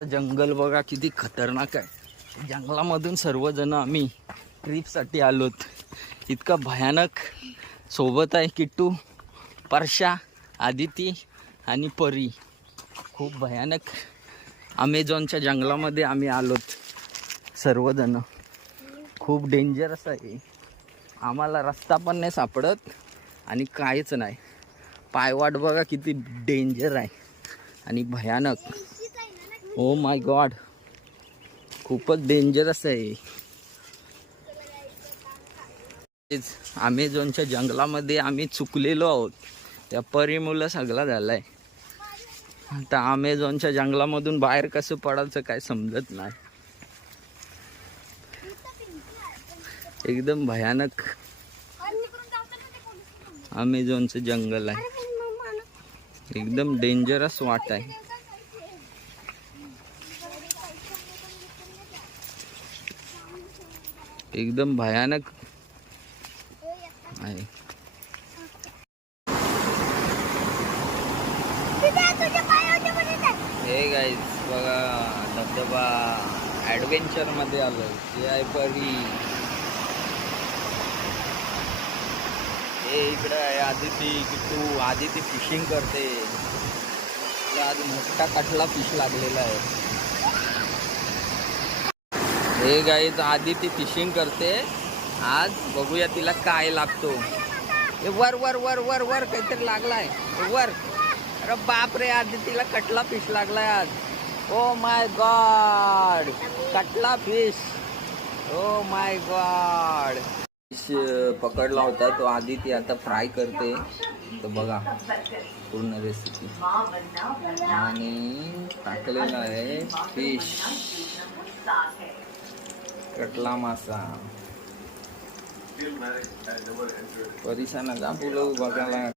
जंगल बघा किती खतरनाक आहे. जंगलामधून सर्वजण आम्ही ट्रिपसाठी आलोत. इतका भयानक. सोबत आहे किट्टू, परशा, आदिती आणि परी. खूप भयानक अमेझॉनच्या जंगलामध्ये आम्ही आलोत सर्वजण. खूप डेंजरस आहे. आम्हाला रस्ता पण नाही सापडत आणि काहीच नाही. पायवाट बघा किती डेंजर आहे आणि भयानक. ओ माय गॉड, खूपच डेंजरस आहे. अमेझॉनच्या जंगलामध्ये आम्ही चुकलेलो आहोत. त्या परीमुळे सगळा झालाय. आता अमेझॉनच्या जंगलामधून बाहेर कसं पडायचं काय समजत नाही. एकदम भयानक अमेझॉनचं जंगल आहे. एकदम डेंजरस वाट आहे. एकदम भयानक आहे. हे गाईज बघा, धबधबा ॲडव्हेंचर मध्ये आलोय. हे आहे परी. हे इकडं आहे आदिती, किट्टू. आदिती फिशिंग करते. आज मोठा कटला फिश लागलेला आहे. हे गाईज आदिती फिशिंग करते. आज बघूया तिला काय लागतो. हे वर वर वर वर वर काहीतरी लागलाय वर. अरे बाप रे, आदितीला कटला फिश लागलाय आज. Oh my God, catla fish. Oh my God. Fish पकडला होता तो आदिती आता फ्राय करते. तर बघा पूर्ण रेसिपी. आणि टाकलेला आहे फिश, कटला मासा. परिसर ना जा बोलू बघायला.